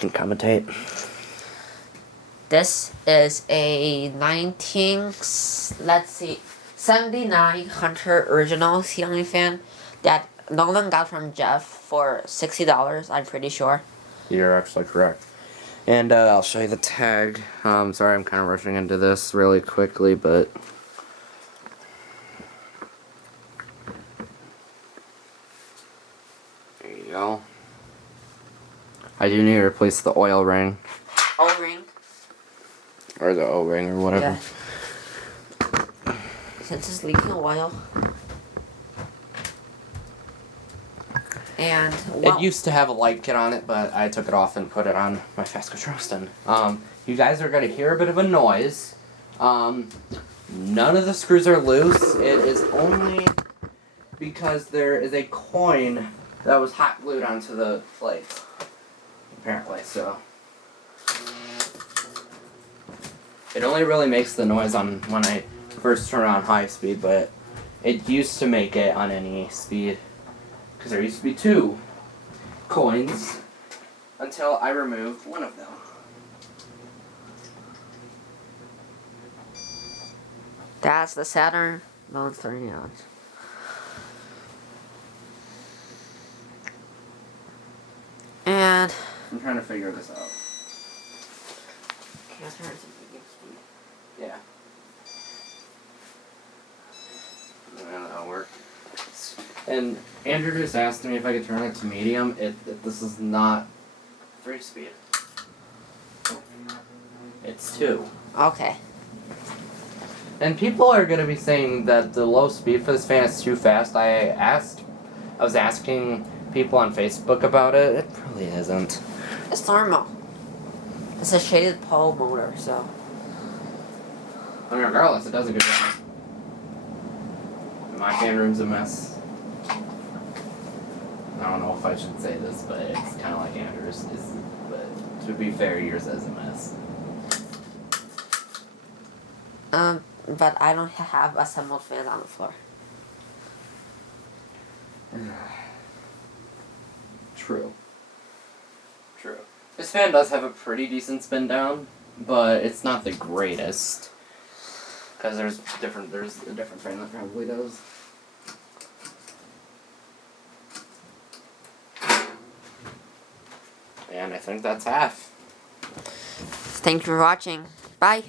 can commentate. This is a 79 Hunter original ceiling fan that Nolan got from Geoff for $60, I'm pretty sure. You're actually correct. And I'll show you the tag. Sorry, I'm kind of rushing into this really quickly, but there you go. I do need to replace the oil ring. O-ring. Or the O-ring or whatever. Yeah. Since it's leaking oil. And it used to have a light kit on it, but I took it off and put it on my fast coach roasting. You guys are going to hear a bit of a noise. None of the screws are loose. It is only because there is a coin that was hot glued onto the plate. Apparently, so. It only really makes the noise on when I first turn on high speed, but it used to make it on any speed. Because there used to be 2 coins until I removed one of them. That's the Saturn Bone 30 ounce. And I'm trying to figure this out. can I turn it to medium speed? Yeah. Yeah, that'll work. And Andrew just asked me if I could turn it to medium. This is not 3-speed. It's 2. Okay. And people are going to be saying that the low speed for this fan is too fast. I was asking people on Facebook about it. It probably isn't. It's normal. It's a shaded pole motor, so. I mean, regardless, it does a good job. My fan room's a mess. I don't know if I should say this, but it's kind of like Andrew's. But to be fair, yours is a mess. But I don't have assembled fans on the floor. True. This fan does have a pretty decent spin down, but it's not the greatest. Because there's a different fan that probably does. And I think that's half. Thank you for watching. Bye.